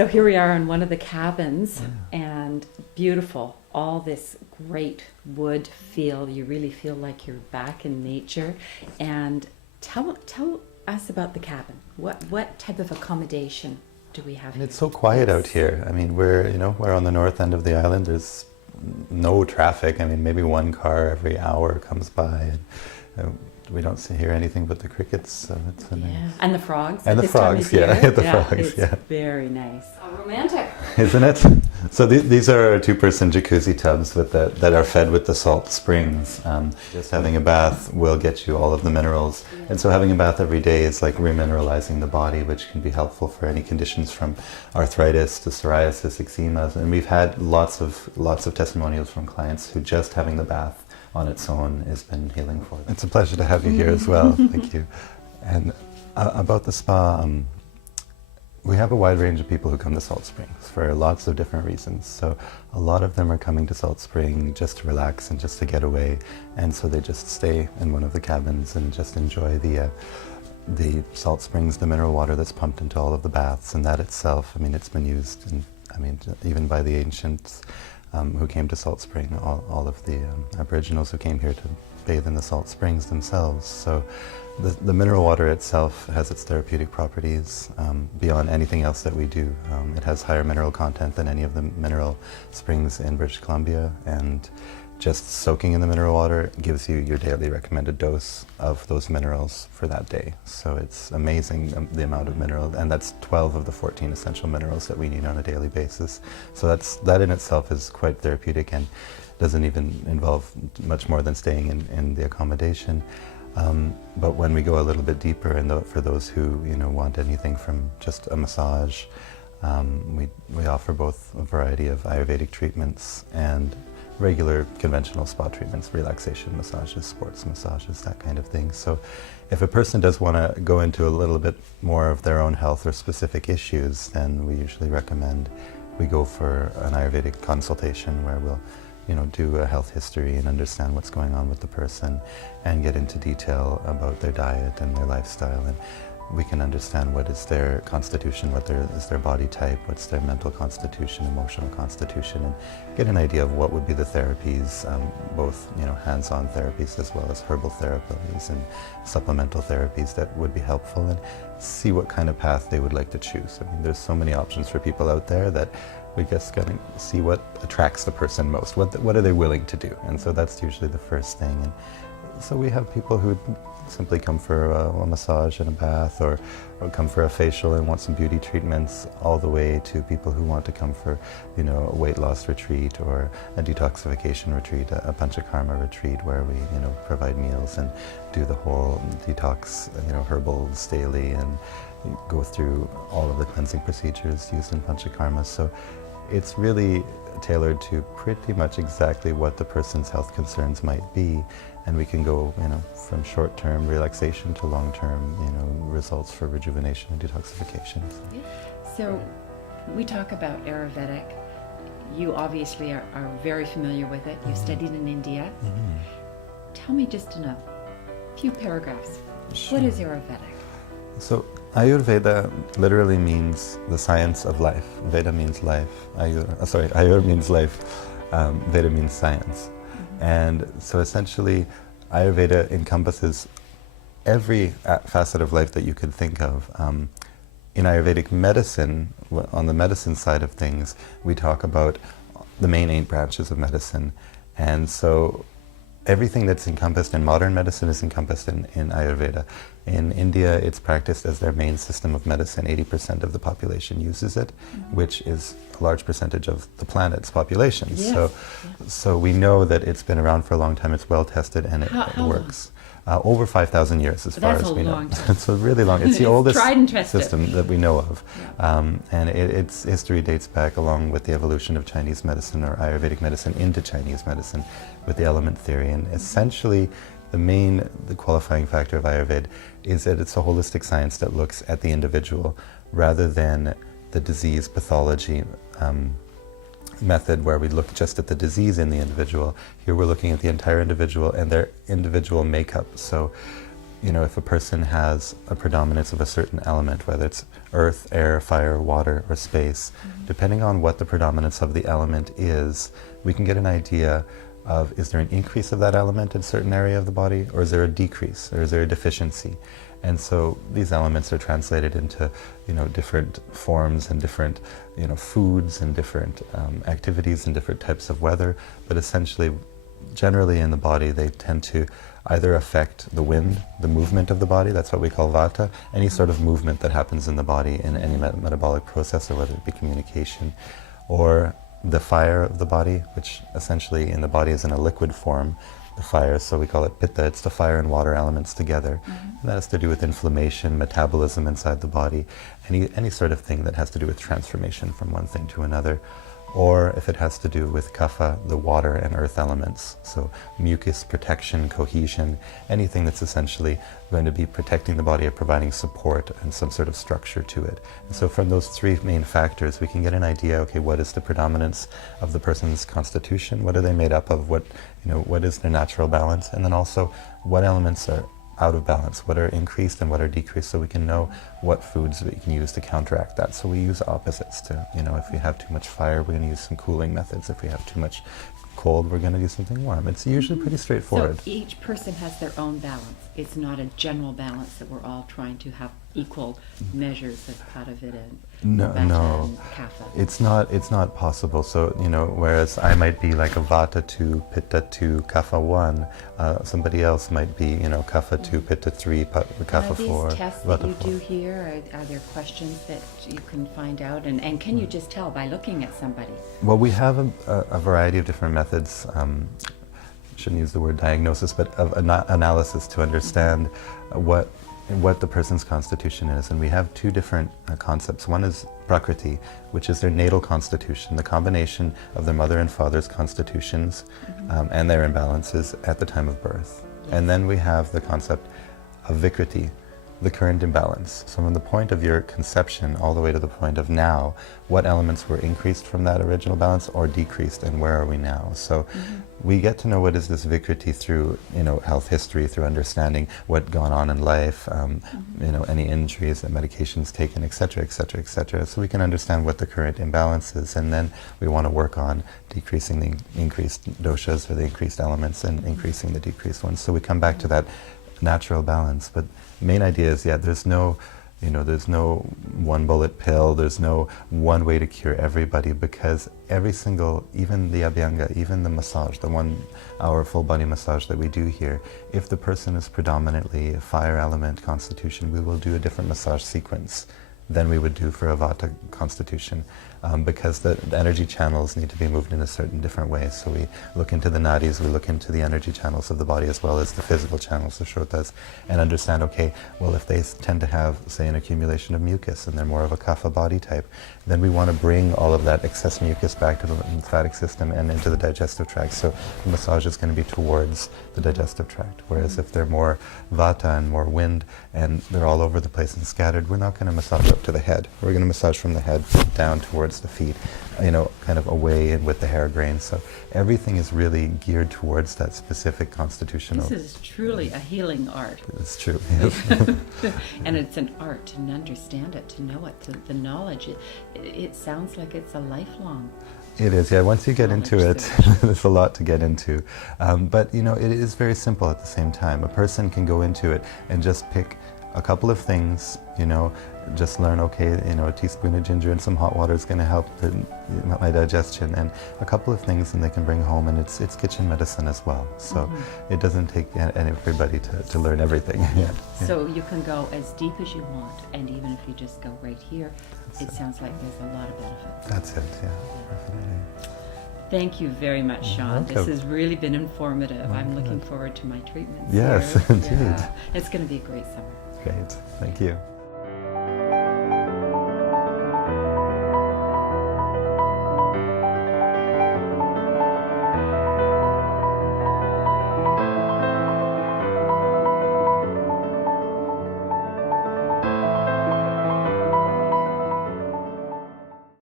So here we are in one of the cabins, and beautiful, all this great wood feel. You really feel like you're back in nature. And tell us about the cabin. What type of accommodation do we have And here? it's so quiet out here. I mean, we're on the north end of the island. There's no traffic. I mean, maybe one car every hour comes by, and we don't hear anything but the crickets. So it's a nice. And the frogs. And at the this time frogs, of year. the frogs, It's very nice. Romantic. Isn't it? So these are our two-person jacuzzi tubs that are fed with the salt springs. Just having a bath will get you all of the minerals. And so having a bath every day is like remineralizing the body, which can be helpful for any conditions from arthritis to psoriasis, eczema. And we've had lots of testimonials from clients who just having the bath on its own has been healing for them. It's a pleasure to have you here as well. Thank you. And about the spa, we have a wide range of people who come to Salt Springs for lots of different reasons. So a lot of them are coming to Salt Spring just to relax and just to get away. And so they just stay in one of the cabins and just enjoy the salt springs, the mineral water that's pumped into all of the baths. And that itself, I mean, it's been used, even by the ancients who came to Salt Spring, all of the Aboriginals who came here to bathe in the salt springs themselves. So the mineral water itself has its therapeutic properties beyond anything else that we do. It has higher mineral content than any of the mineral springs in British Columbia, and just soaking in the mineral water gives you your daily recommended dose of those minerals for that day. So it's amazing the amount of mineral, and that's 12 of the 14 essential minerals that we need on a daily basis. So that in itself is quite therapeutic and doesn't even involve much more than staying in the accommodation. But when we go a little bit deeper, and for those who want anything from just a massage, we offer both a variety of Ayurvedic treatments and regular conventional spa treatments, relaxation massages, sports massages, that kind of thing. So if a person does want to go into a little bit more of their own health or specific issues, then we usually recommend we go for an Ayurvedic consultation where we'll do a health history and understand what's going on with the person and get into detail about their diet and their lifestyle. And we can understand what is their constitution, what is their body type, what's their mental constitution, emotional constitution, and get an idea of what would be the therapies, both hands-on therapies as well as herbal therapies and supplemental therapies that would be helpful, and see what kind of path they would like to choose. I mean, there's so many options for people out there that we just got to see what attracts the person most. What are they willing to do? And so that's usually the first thing. And so we have people who simply come for a massage and a bath, or come for a facial and want some beauty treatments, all the way to people who want to come for a weight loss retreat or a detoxification retreat, a panchakarma retreat, where we provide meals and do the whole detox herbals daily and go through all of the cleansing procedures used in panchakarma. So it's really tailored to pretty much exactly what the person's health concerns might be, and we can go from short-term relaxation to long-term results for rejuvenation and detoxification. So we talk about Ayurvedic. You obviously are very familiar with it. You've studied in India. Tell me just in a few paragraphs, what is Ayurvedic? So Ayurveda literally means the science of life. Veda means life. Ayur means life. Veda means science. And so essentially, Ayurveda encompasses every facet of life that you could think of. In Ayurvedic medicine, on the medicine side of things, we talk about the main 8 branches of medicine. And so everything that's encompassed in modern medicine is encompassed in Ayurveda. In India, it's practiced as their main system of medicine. 80% of the population uses it, which is a large percentage of the planet's population. Yes. So we know that it's been around for a long time, it's well tested, and it works. Over 5,000 years as far as we know. It's a really long, it's the oldest system that we know of. And its history dates back along with the evolution of Chinese medicine or Ayurvedic medicine into Chinese medicine with the element theory. And essentially, the qualifying factor of Ayurveda is that it's a holistic science that looks at the individual rather than the disease pathology method where we look just at the disease in the individual. Here we're looking at the entire individual and their individual makeup. So if a person has a predominance of a certain element, whether it's earth, air, fire, water, or space, depending on what the predominance of the element is, we can get an idea of, is there an increase of that element in a certain area of the body, or is there a decrease, or is there a deficiency? And so these elements are translated into, different forms and different, foods and different activities and different types of weather. But essentially, generally in the body, they tend to either affect the wind, the movement of the body, that's what we call vata, any sort of movement that happens in the body in any metabolic process, or whether it be communication, or the fire of the body, which essentially in the body is in a liquid form, the fire, so we call it pitta. It's the fire and water elements together. And that has to do with inflammation, metabolism inside the body, any sort of thing that has to do with transformation from one thing to another. Or if it has to do with kapha, the water and earth elements, so mucus, protection, cohesion, anything that's essentially going to be protecting the body or providing support and some sort of structure to it. And so from those three main factors, we can get an idea, okay, what is the predominance of the person's constitution? What are they made up of? What is their natural balance? And then also, what elements are out of balance, what are increased and what are decreased, so we can know what foods we can use to counteract that. So we use opposites to, if we have too much fire, we're going to use some cooling methods. If we have too much cold, we're going to do something warm. It's usually pretty straightforward. So each person has their own balance. It's not a general balance that we're all trying to have equal measures of out of it and No, and kapha. it's not possible. So whereas I might be like a vata 2, pitta 2, kapha 1, somebody else might be kapha 2, pitta 3, kapha 4. Are these tests that you do here? Are there questions that you can find out? And can you just tell by looking at somebody? Well, we have a variety of different methods. Shouldn't use the word diagnosis, but of analysis to understand what the person's constitution is. And we have two different concepts. One is prakriti, which is their natal constitution, the combination of their mother and father's constitutions and their imbalances at the time of birth. And then we have the concept of vikriti, the current imbalance. So from the point of your conception all the way to the point of now, what elements were increased from that original balance or decreased, and where are we now? So we get to know what is this vikriti through health history, through understanding what gone on in life, any injuries, medications taken, etc., etc., etc. So we can understand what the current imbalance is, and then we want to work on decreasing the increased doshas, or the increased elements, and increasing the decreased ones. So we come back to that natural balance. But main idea is, there's no one bullet pill, there's no one way to cure everybody, because every single, even the abhyanga, even the massage, the 1 hour full body massage that we do here, if the person is predominantly a fire element constitution, we will do a different massage sequence than we would do for a vata constitution, because the energy channels need to be moved in a certain different way. So we look into the nadis, we look into the energy channels of the body as well as the physical channels, the shrotas, and understand, okay, well, if they tend to have, say, an accumulation of mucus and they're more of a kapha body type, then we want to bring all of that excess mucus back to the lymphatic system and into the digestive tract. So the massage is going to be towards the digestive tract. Whereas if they're more vata and more wind and they're all over the place and scattered, we're not going to massage up to the head. We're going to massage from the head down towards the feet, kind of away and with the hair grains. So everything is really geared towards that specific constitutional. This is truly a healing art. It's true. And it's an art to understand it, to know it, the knowledge. It sounds like it's a lifelong. It is, yeah. Once you get into it, there's a lot to get into. But, it is very simple at the same time. A person can go into it and just pick a couple of things, just learn, okay, a teaspoon of ginger and some hot water is going to help my digestion, and a couple of things, and they can bring home, and it's kitchen medicine as well. So it doesn't take everybody to learn everything. Yeah. So you can go as deep as you want, and even if you just go right here, it sounds like there's a lot of benefits. That's it, yeah, definitely. Thank you very much, Sean. This has really been informative. I'm looking forward to my treatments. Yes, here. indeed. Yeah. It's going to be a great summer. Great, thank you.